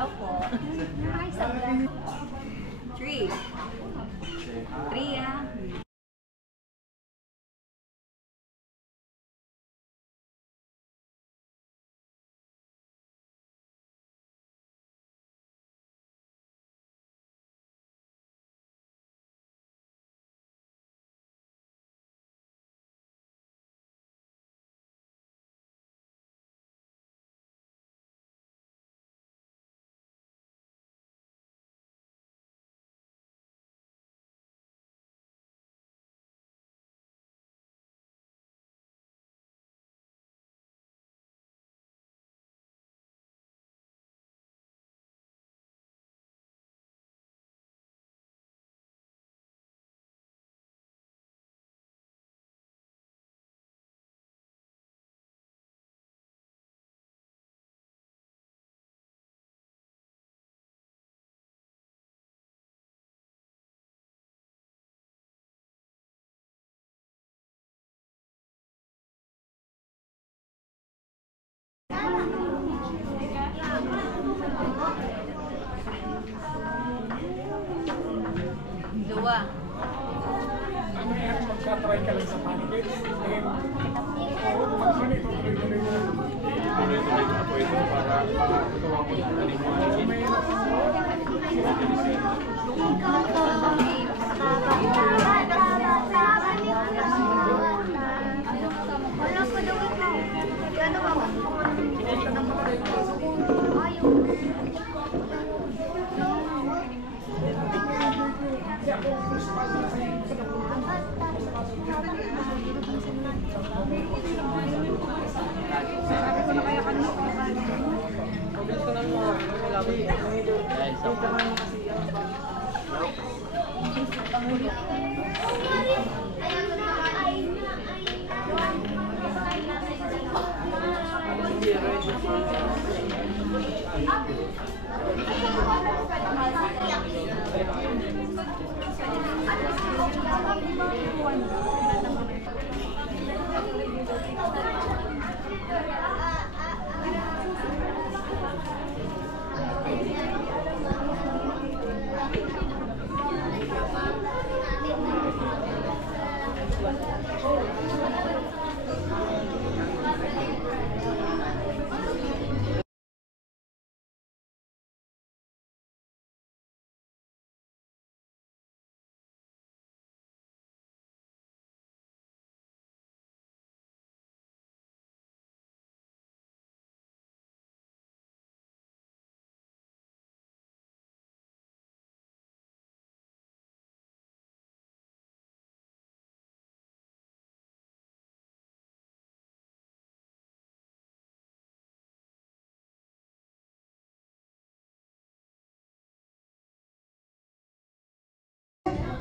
Hello po. Three. Three, ah. Dua. Magkatry ka lang sa pancakes. Tuloy-tuloy ko na po ito para matutuwa ko sa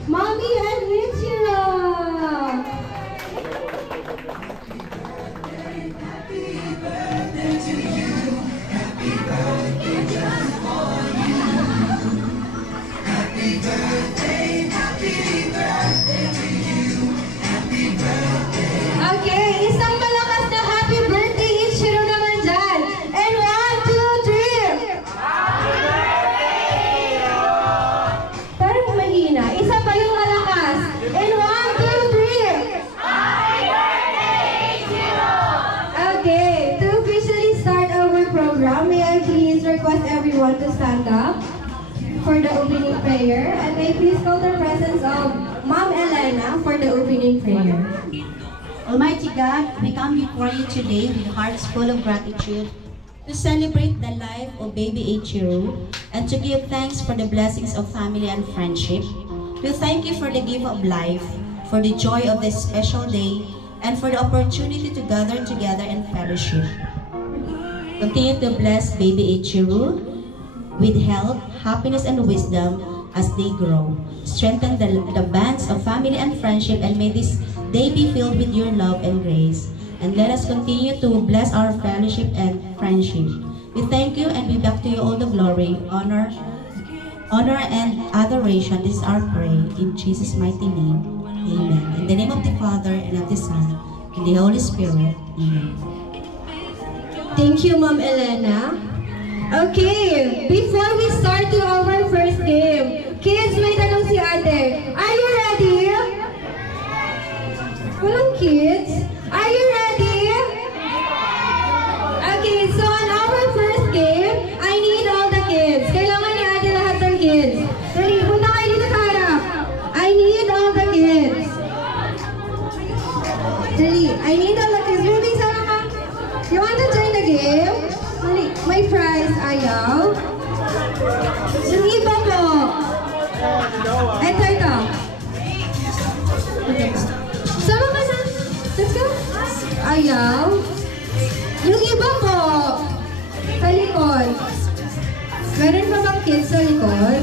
Mommy and Richira! Happy birthday to you. Happy birthday just for you. Happy birthday to you. Happy birthday. Okay, isang malakas na happy birthday Ichiro naman dyan. And 1, 2, 3! Happy birthday! Parang mahina. Isa pa yung malakas. And 1, 2, 3! Happy birthday Ichiro! Okay, to officially start our program, may I please request everyone to stand up for the opening prayer, and may I please call the presence of Mom Elena for the opening prayer. Almighty God, we come before you today with hearts full of gratitude to celebrate the life of baby Ichiro and to give thanks for the blessings of family and friendship. We thank you for the gift of life, for the joy of this special day, and for the opportunity to gather together in fellowship. Continue to bless baby Ichiro with health, happiness, and wisdom as they grow. Strengthen the bands of family and friendship, and may this day be filled with your love and grace. And let us continue to bless our fellowship and friendship. We thank you and we back to you all the glory, honor, and adoration. This is our prayer in Jesus' mighty name. Amen. In the name of the Father, and of the Son, and the Holy Spirit. Amen. Thank you, Mom Elena. Okay, before we start to our first game, kids, may tanong si ate. Are you ready? Walang kids? Are you ready? Okay, so on our first game, I need all the kids. Kailangan ni ate lahat ng kids. Dali, punta kayo dito sa harap. I need all the kids. Dali, I need all the kids. Ruby, sana ka? You want to join the game? Dali, may prize. Ayaw. Yung iba mo. Ito. Okay. Sama ka na. Let's go. Ayaw. Yung iba po. Sa likod. Meron pa bang kids sa likod?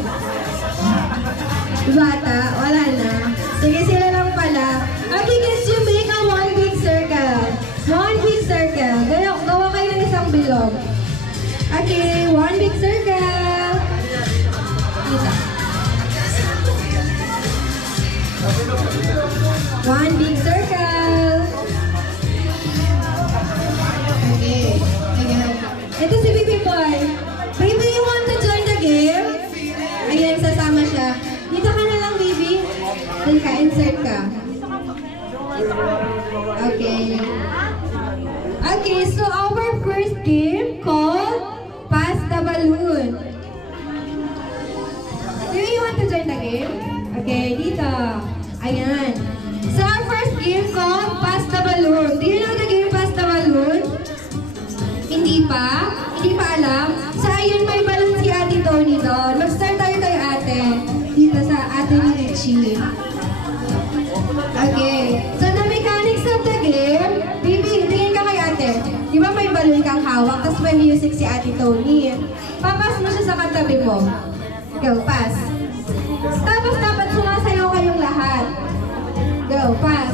Bata? Wala na. Sige, sila lang pala. Okay, kids, you make a one big circle. One big circle. Gawa kayo ng isang bilog. Okay, one big circle. Dito. One big circle. Okay. Ito si Baby Boy. Baby, you want to join the game? Ayan, sasama siya. Dito ka na lang, baby. Dito ka, insert ka. Okay. Okay, so our first game called Pass the Balloon. Do you want to join the game? Okay, dito. Ayan. So our first game called Pass the Balloon. Do you know the game Pass the Balloon? Hindi pa? Hindi pa alam? So ayun, may balloon si Ate Tony doon. Mag-start tayo kay ate. Dito sa ate ni Richie. Okay. So the mechanics of the game, baby, tingin ka kay ate. Di ba may balloon kang hawak, tapos may music si Ate Tony. Papas mo siya sa katabi mo. Go, pass. Tapos dapat sumasayaw kayong lahat. Go, pass.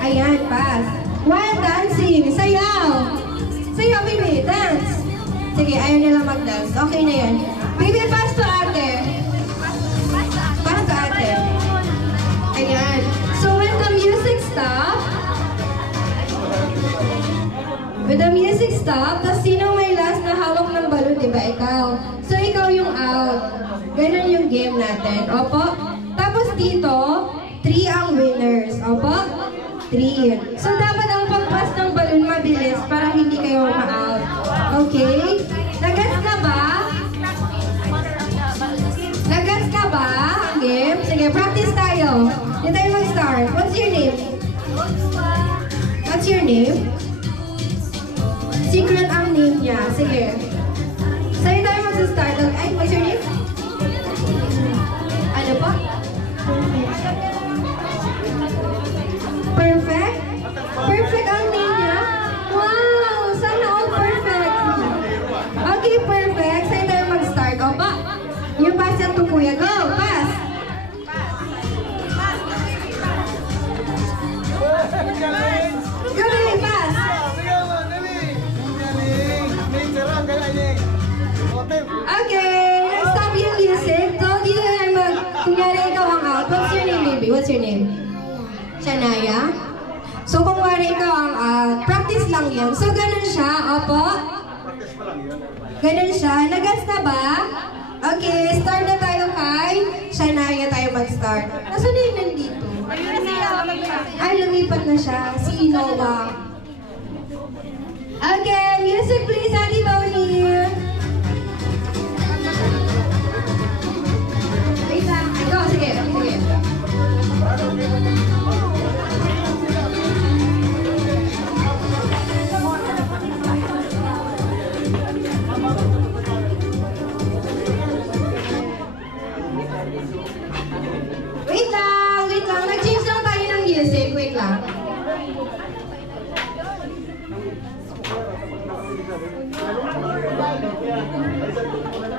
Ayan, pass. While dancing, sayaw. Sayaw, baby, dance. Sige, ayaw nila mag-dance. Okay na yan. Baby, pass to ate. Pass to ate. Ayan. So when the music stop, tapos sino may last na hawak ng balon, diba? Ikaw. So ikaw yung out. Ganun yung game natin. Opo. Tapos dito, 3 ang winners. Opo. 3. So dapat ang pag-pass ng balon mabilis para hindi kayo ma-out. Okay? Nagets ka ba? Nagets ka ba ang game? Sige, practice tayo. Hindi tayo mag-start. What's your name? What's your name? Secret ang name niya. Sige. Sa'yo tayo mag-start. Ay, what's your name? Ano po? Perfect? Perfect ang name niya? Wow! Sana all perfect. Okay, perfect. Sa'yo tayo mag-start. O ba? Yung pass yan to kuya. Go! Pass! Go, baby! Pass! Okay, stop yung music. So, dito na kunyari ikaw ang out. What's your name, baby? What's your name? Shania? So, kung wari ikaw ang out, practice lang yan. So, ganun siya. Opo? Ganun siya. Nagets na ba? Okay, start na tayo kay Shania tayo mag-start. Nasaan na yun nandito? Ay, lumipat na siya. Si Noah. Okay, music please, Ate Tony. Wait lang. Go, sige. Wait lang. Nag-change lang tayo ng music. Wait lang.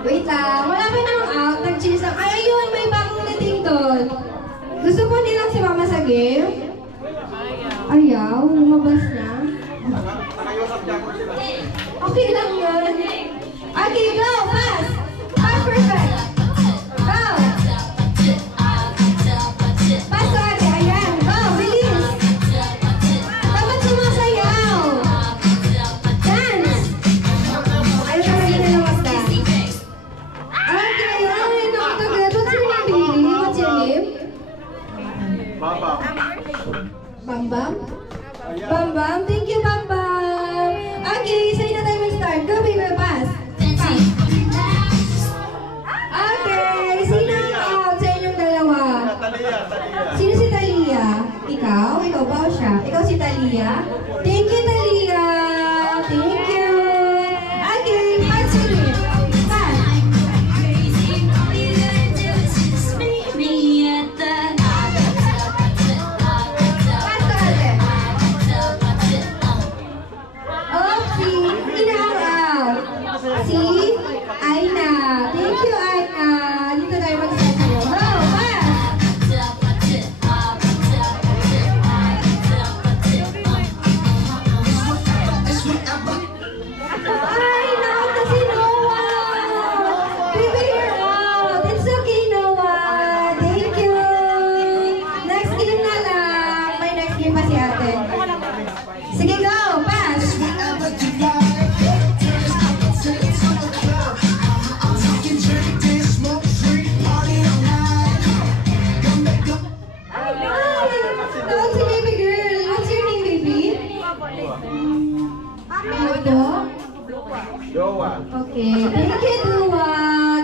Wait lang. Wala pa nang out. Nag-change lang. Ay, ayun. May bagong dating doon. Gusto po nilang si Mama sa game? Ayaw. Lumabas na. Okay lang yun. Okay, go. Pass. Pass perfect. Go. Pass to ate. Ayan. Go. Bilis. Dapat sumasayaw. Dance. Ayaw talaga nila mag-dance. si Talia. Thank you, Talia. Thank you. Okay, pass me. Pass. Si Inaw. Si Aina. Thank you, Aina. Dito tayo magsasayo. Go, pass. Ay, nauna si Noah. Baby, you're out. It's okay, Noah. Thank you. Next game na lang. May next game pa si ate. Sige, go. Pass. Ay, tawag si baby girl. What's your name, baby? Ado? Jowa. Okay. Thank you, Dua.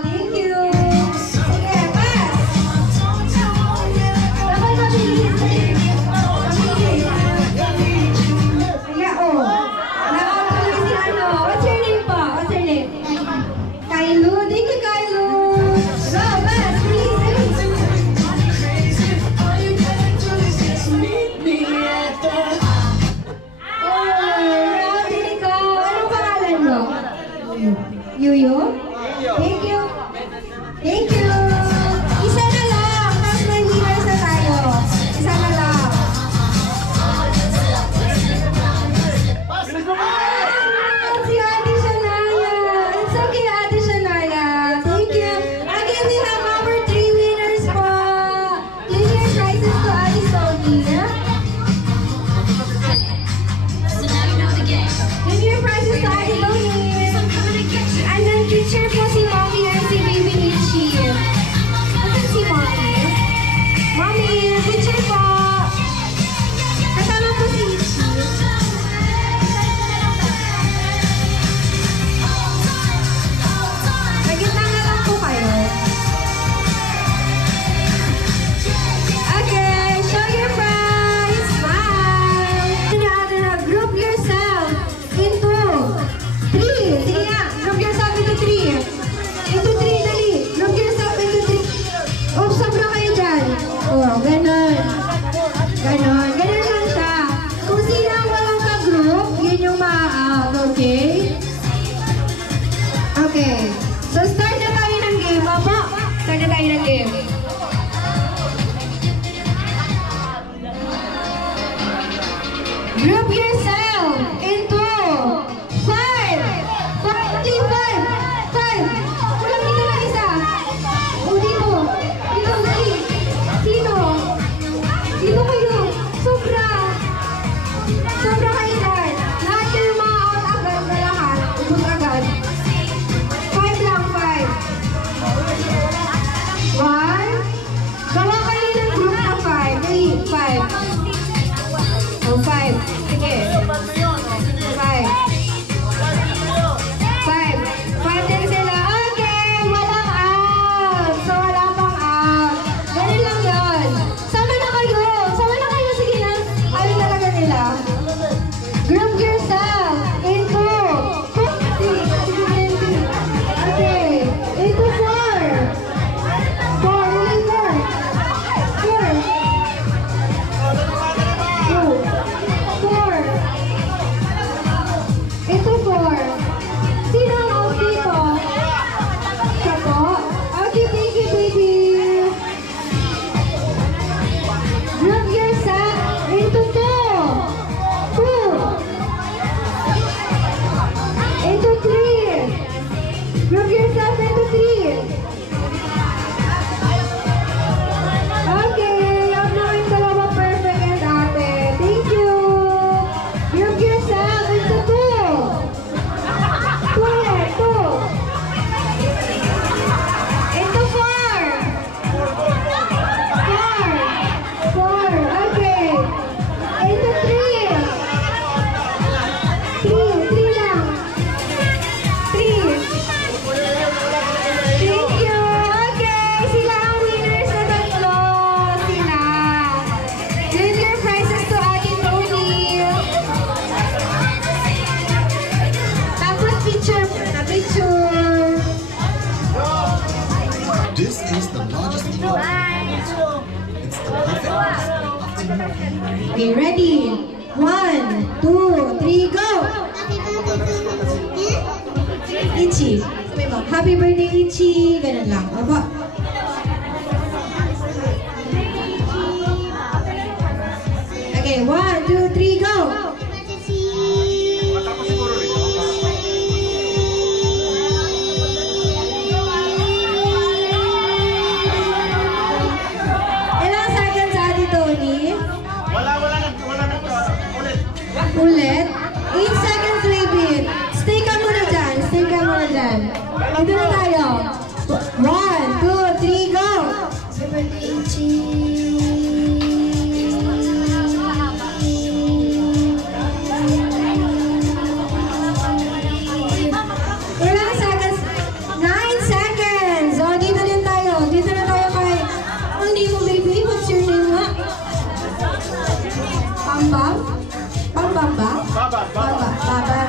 Thank you. Sige, pass. Dapat mabilis. Mabilis. Kaya, oh. Nakakatuloy si ano. What's your name pa? What's your name? Kylo. Thank you, Kylo. Go, pass. Please. Oh, Robin, ikaw. Anong pangalan mo? Yuyo? Thank you. Thank you. Isa na lang. Tapos may winners na tayo. Isa na lang. Si Ate Shania. It's okay, Ate Shania. Thank you. Again, we have our 3 winners po. Give your prizes to Ate Sonia. Give your prizes to Ate Sonia. And then picture po si Mommy and si Baby Ichi. Asan si Mommy? Mommy, picture po. Kasama po si Ichi. Nagitna na lang po kayo. Okay, show your prize. Smile. Group yourself into 3. Sige nga, group yourself into 3. Into 3, dali. Group yourself into 3. Oh, sobra kayo dyan. Oh, ganun. Ganun. Ganun lang siya. Kung sino ang walang ka-group, yun yung ma-out. Okay? Okay. So, start na tayo ng game. Opo. Start na tayo ng game. Group yourself into 5. 5. 5. Walang dito na isa. O, dito. Dito, dali. Sino? Dito kayo. Sobra. Sobra kayo dyan. Lahat kayo ma-out agad na lahat. Ubus agad. 5 lang, 5. 1. Gawa kayo ng group na 5. Dali, 5. Oh, 5. Sige. 5. 5. 5 din sila. Okay, walang out. So, wala pang out. Ganun lang yun. Sama na kayo. Sama na kayo. Sige na. Ayaw talaga nila. Group yourself into 50. Okay. Into 4. 4. Really 4. 4. 2. 4. Ito 4. Sino ang out dito? Siya po? Okay, thank you, baby. Group yourself into 2. 2. Into 3. Group yourself into 3. Okay, ang mga yung dalawa perfect and ate. Thank you. Group yourself into 2. 2. Into 4. 4. Okay. Into 3. 3 lang. 3. This is the largest meal. It's the perfect afternoon. Okay, ready? 1, 2, 3, go! Ichi. Sabi mo, happy birthday, Ichi. Ganun lang. Aba. Okay, 1, 2, 3, go! Matapos siguro rin. Ilang seconds, Ate Tony? Wala nang ulit. Ulit. 8 seconds, Raven. Stay ka muna dyan. Stay ka muna dyan. Ito na tayo. 1, 2, 3, go! Happy birthday, Ichi. Ilang seconds? 9 seconds. O, dito din tayo. Dito na tayo kay... Ano hindi mo, baby? What's your name nga? Pambam? Pambam ba? Baba. Baba. Baba.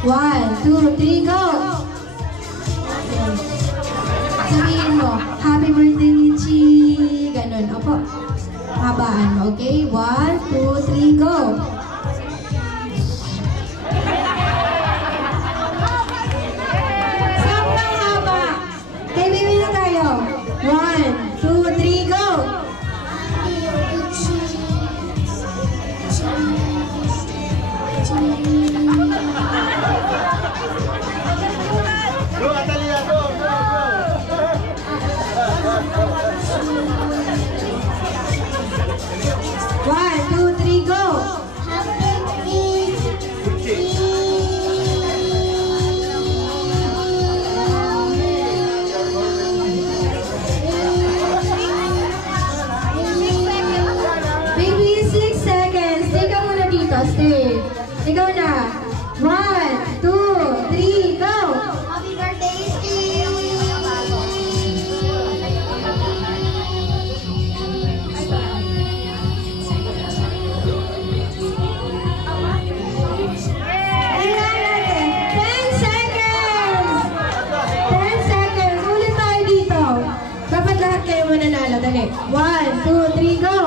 1, 2, 3, go! Sabihin mo, happy birthday, Ichi. Ganun. Opo. Habaan mo, okay? 1, 2, 3, go! Sampang haba. Okay, baby na tayo. 1, 2, 3, go! Go, Atalia, go. One, two, three, go! Baby, 6 seconds. Stay ka muna dito. Stay. Ikaw na. 1, 2, 3, go! Happy birthday, Kailangan natin. 10 seconds! 10 seconds. Ulit tayo dito. Dapat lahat kayo mananalo. Dali. 1, 2, 3, go!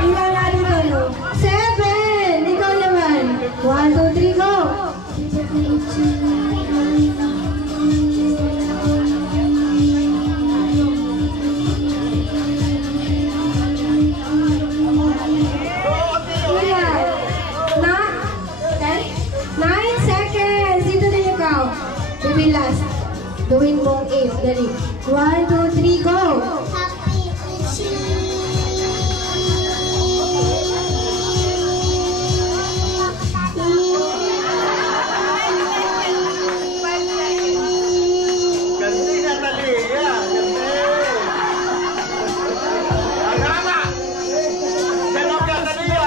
Ilan na dito, no? 7! Ikaw naman. 1, 2, 3, go! Ilan? 9 seconds! Dito din ikaw. Baby last. Gawin mong 8. Dali. 1, 2, 3, go! Ganda, Atalia. Ganda. Agama. Ganon ka, Atalia.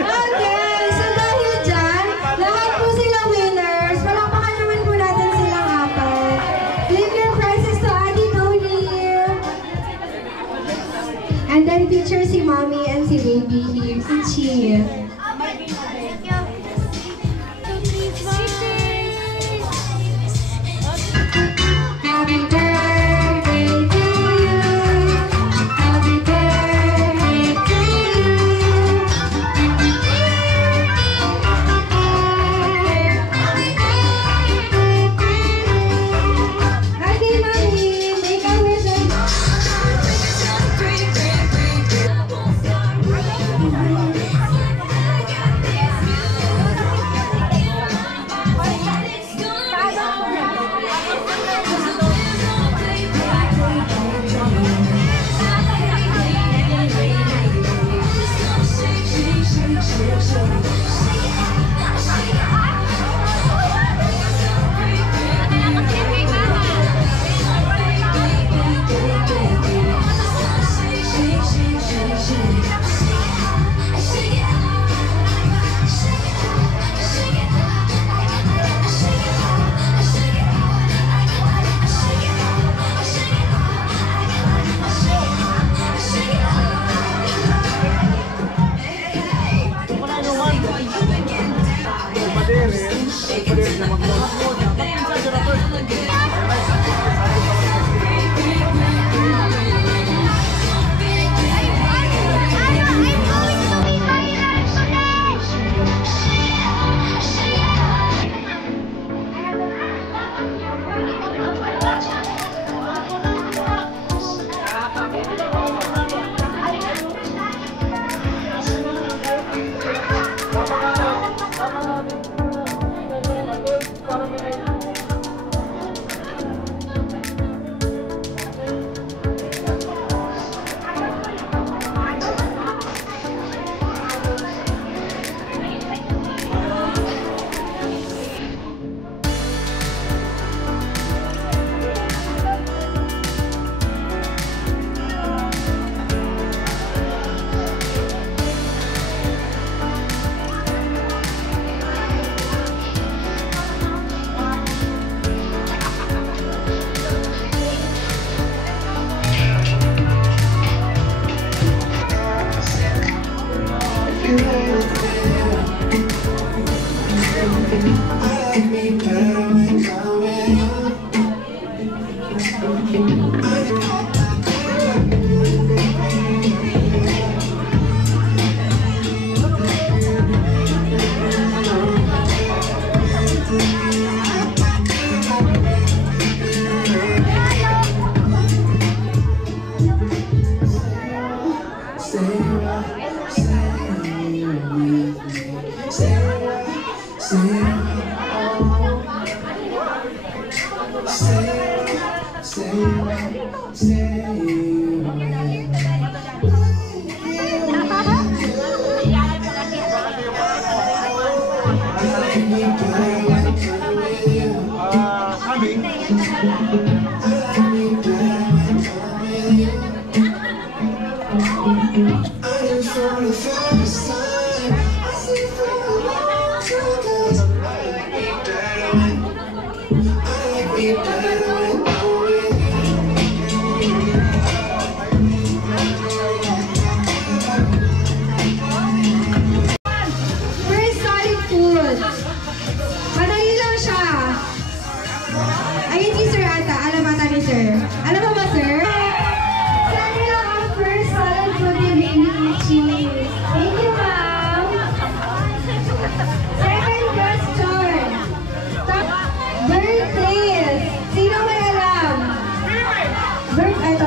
Okay, so dahil dyan, lahat po sila winners. Palakpakan naman po natin silang apat. Leave your prizes to Ate Tony. And then picture si Mommy and si Baby here. Si Chi. Happy birthday to you. Happy birthday to Okay, Mommy, make a wish. First solid food. Madali lang siya. Ayun si Sir ata. Alam ata ni Sir. Alam mo ba, Sir? Sana lang ang first solid food ni Baby Cheese. Thank you, ma'am. Second question. Birthdays. Sino may alam? Ito.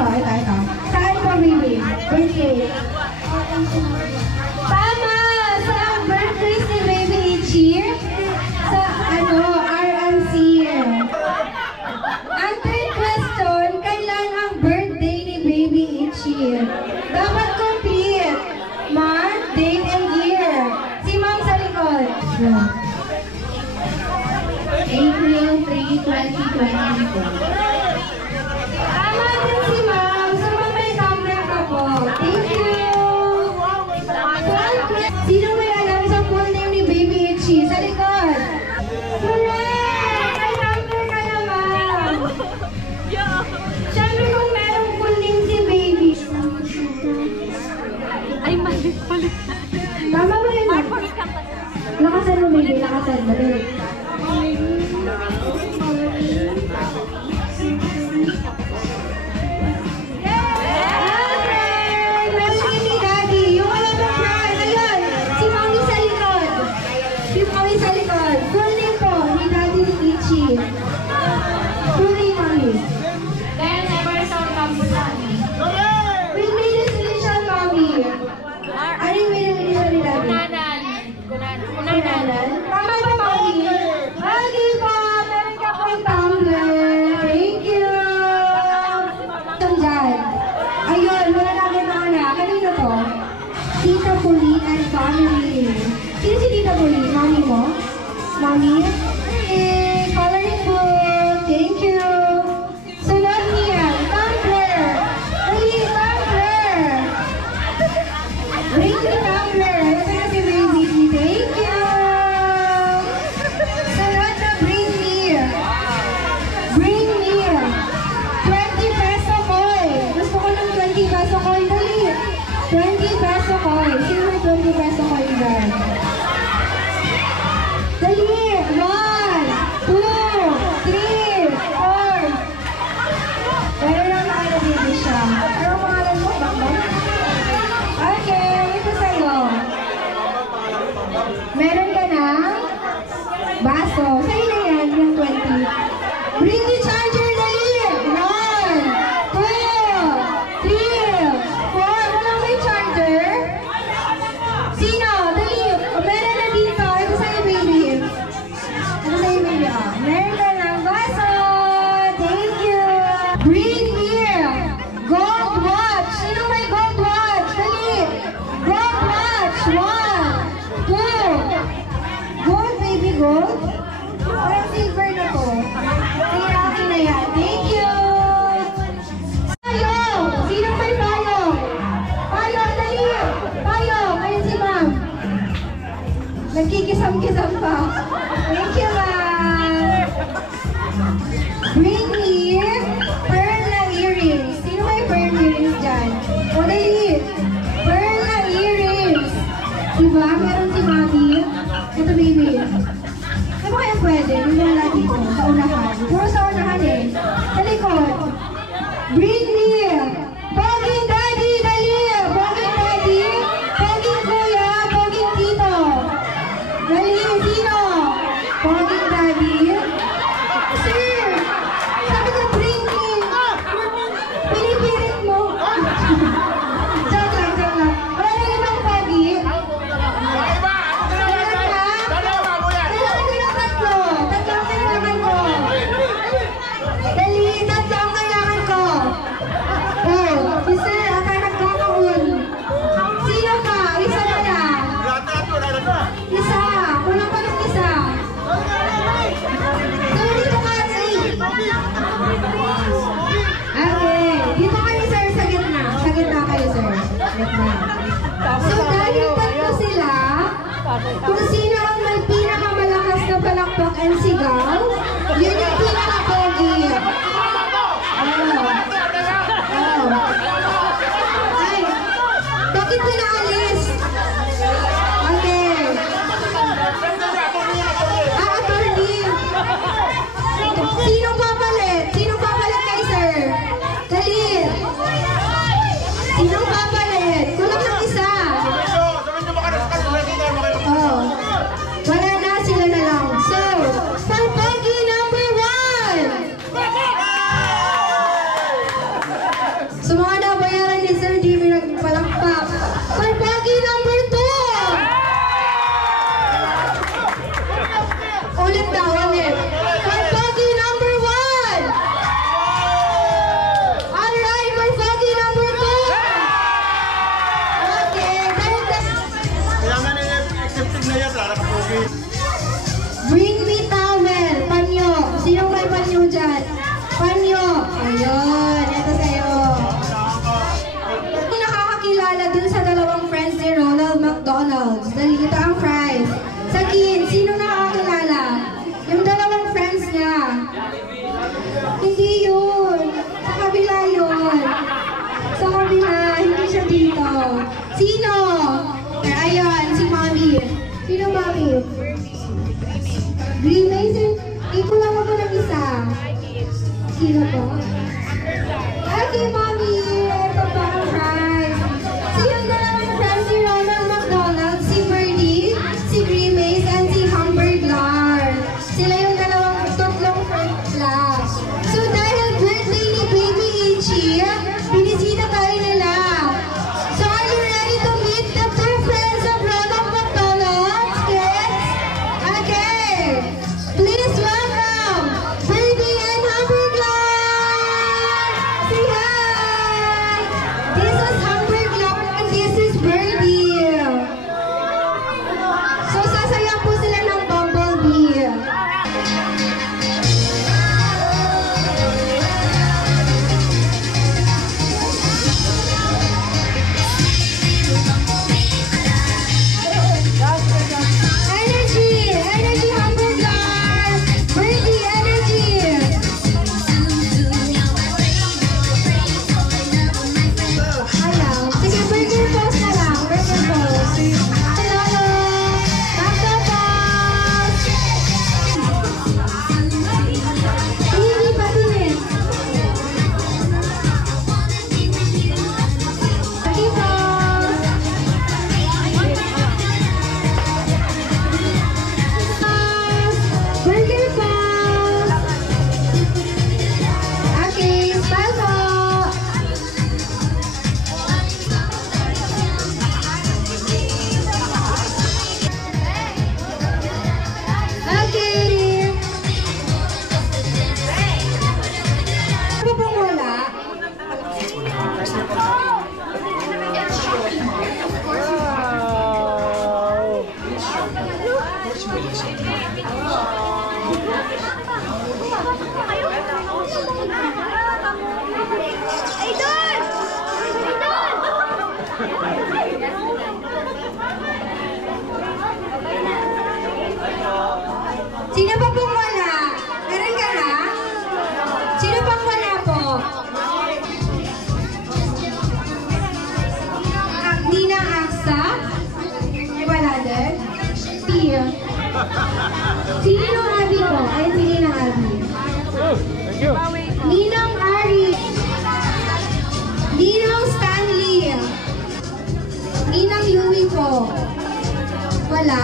Saan po, Baby? Birthday. Tama! Sa ang birthdays ni Baby Cheer? Sa RMC. Ang third question, kailan ang birthday ni Baby Cheer? Dapat complete. Month, date, and year. Si Ma'am sa likod. April 3, 2024. Tama din si Ma'am. So, Ma'am, may tumbler ka po. Thank you. Sino may alam sa full name ni Baby Itchy? Sa likod. Correct! May tumbler ka na, Ma'am. Siyempre kung merong full name si Baby. Ay, mali pala. Tama ba yun? Lakasan mo, Baby. Lakasan mo. Tama ba, Mami? Lagi po! Meron ka pong tumbler. Thank you! Dyan. Ayun, wala namin na anak. Kanino to? Tita Pauline and family. Sino si Tita Pauline? Mami mo? Mami? Okay, coloring book. Thank you. Sunod niya, tumbler. Dali, tumbler. Bring the tumbler. Ito na si Baby. Thank you. Sunod na bring me. Bring me. 20 peso coin. Gusto ko ng 20 peso coin. Dali. 20 peso coin. Sino may 20 peso coin dyan? Dali. 1, 2, 3, 4. Meron lang nakalagay siya. Ano pangalan mo? Bambang? Okay, ito sa'yo. Meron ka na baso. Sa'yo na yan, yung 20. Bring the charger, dali! 1, 2, 3, 4. Walang may charger? Sino? Dali! Meron na dito. Ito sa'yo, baby. Ito sa'yo, baby. Meron ka ng baso. Thank you. Bring here. Gold watch. Sino may gold watch? Dali! Gold watch. 1, 2. Gold, baby, gold. Parang silver na to. Sige, akin na yan. Thank you. Payong! Sino may payong? Payong, dali! Payong! Ayun si ma'am. Nagkikisam-kisam pa. Thank you, ma'am. Bring me pearl na earrings. Sino may pearl earrings dyan? O, dali! Pearl na earrings. Diba? ba? Meron si Mami. Ito, baby. Ano ba kaya pwede? Yung wala dito, sa unahan. Puro sa unahan eh. Sa likod. Bring me. Poging daddy, dali. Poging daddy. Poging kuya. Poging tito. Dali, sino? Poging daddy. Sir, sabi ko bring me. Pinipirit mo. Joke lang, joke lang. Wala na ibang pogi. So dahil tatlo sila, kung sino ang may pinakamalakas na palakpak and sigaw, yun yung pinaka-pogi. Ay, bakit pinaalis? Okay. Attorney. Sinong papalit? Sinong papalit kay sir? Dali. Sinong papalit? Kulang ng isa. Oh. Wala na, sila na lang. So, for pogi number 1. So, mga nabayaran ni Sir Jimmy nagpalakpak. For pogi number 2. Ulit daw, ulit. For pogi number 1. Alright, for pogi number 2. Okay, dahil Kaya nga accepted na yan, nakapogi. bring me towel, panyo. Sino may panyo dyan? Panyo. Ayun, ito sa'yo. Kung nakakakilala dun sa dalawang friends ni Ronald McDonald's, dalita ang fries. Sa Kin, sino nakakakilala? Yung dalawang friends niya. Hindi yun. Sa kabila yun. Sa kabila, hindi siya dito. Sino? Ayun, si Mommy. Sino Mommy? Green Mason? Ikulang ako ng isa. Sino po? Okay, Mommy. Ito pa ang fries. Sino dalawang friends si Ronald McDonald? Si Birdie, si Green Mason, and si Hamburglar. Sila yung tatlong friends lang. So dahil birthday ni Baby Ichi, binisita tayo nila. So are you ready to meet the two friends of Ronald McDonald's, kids? Okay. Please welcome Birdie and Hamburglar. Say hi. This is Hamburglar and this is Birdie. So sasaya po sila ng Bumblebee. Energy! Energy Hamburglar! Birdie, energy! Ayaw. Sige, burger pose na lang. Burger pose. Hello! Taco pose! Hindi pa din. Taco pose! Burger pose! Okay, smile po! Okay! Ano pong wala? Sino pa pong wala? Meron ka na? Sino pang wala po? Nina Aksa? Wala Si Ninong Abby po. Ayun si Ninang Abby. Thank you. Ninang Ari. Ninang Stanley. Ninang Yumi po. Wala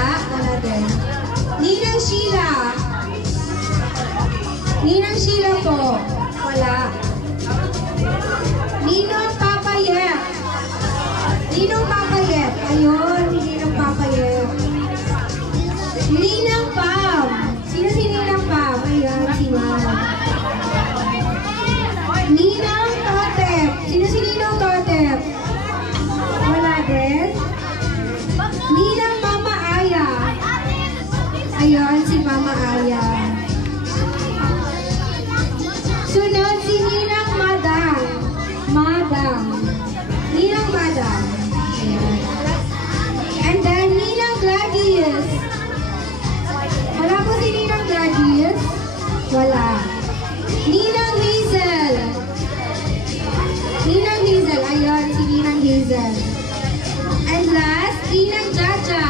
din. Ninang Sheila. Ninang Sheila po. Wala. Ninong Papayet. Ninong Papayet. Ayun, si Ninong Papayet. Ninang Pam. Sino si Ninang Pam? Ayun, si Ma'am. Ninang Totep. Sino si Ninang Totep? Wala din. Ninang Mama Aya. Ayun, si Mama Aya. Sunod si Ninang Madam. Ninang Madam. Ayan. And then Ninang Gladys. Wala po si Ninang Gladys? Wala. Ninang Hazel. Ninang Hazel. Ayun, si Ninang Hazel. And last, Ninang Jaja.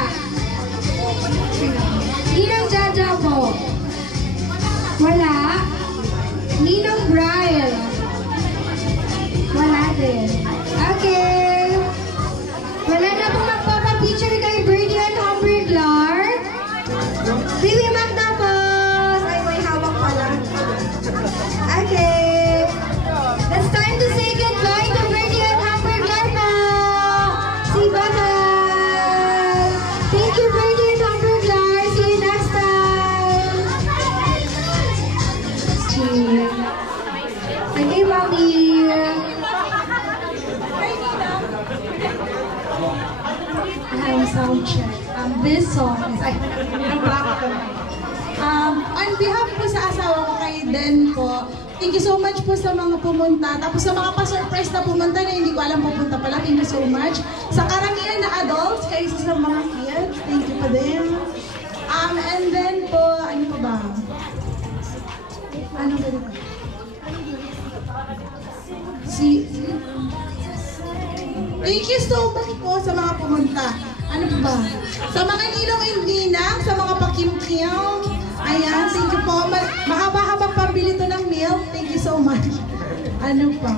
Ninang Jaja po. Wala. Ninong Brian. Wala din. Okay. Wala na po magpapapicture kay Birdie and Humphrey Clark. Baby magtapos. Ay, may hawak pala. Okay. It's time to say goodbye to Birdie and Humphrey Clark na. See you bye. Thank you, Birdie and Humphrey Clark. See you next time. Cheers. Okay, Mommy. Sound check. This song is on behalf po sa asawa ko kay Den po, thank you so much po sa mga pumunta. Tapos sa mga pa-surprise na pumunta na hindi ko alam pupunta pala, thank you so much. Sa karamihan na adults, kaysa sa mga kids, thank you pa din. And then po, ano pa ba? Ano ba dito? Thank you so much po sa mga pumunta. Ano ba? Sa mga ninong and ninang, sa mga pakimkim, ayan, thank you po. Mahaba-habang pambili to ng milk. Thank you so much. Ano pa?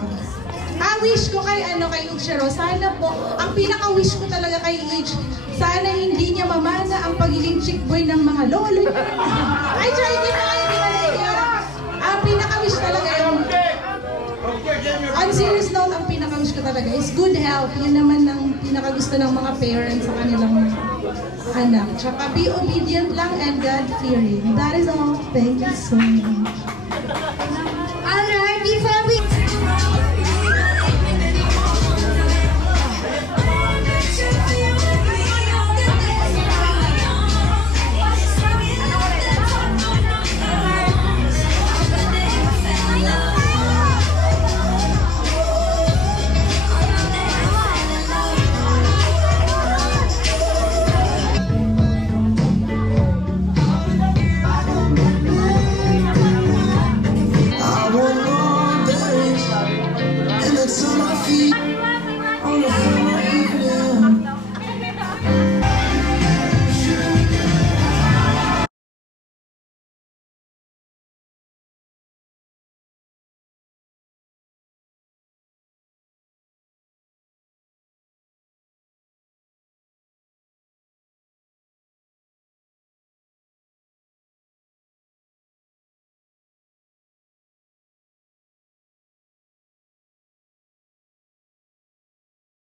Wish ko kay Uchero, sana po, ang pinaka-wish ko talaga kay H, sana hindi niya mamana ang pagiging chick boy ng mga lolo. Ay, try din na kayo, ang pinaka-wish talaga yung on serious note, ang pinaka-wish ko talaga is good health. Yan naman ang pinaka-gusto ng mga parents sa kanilang anak. Tsaka be obedient lang and God-fearing. That is all. Thank you so much.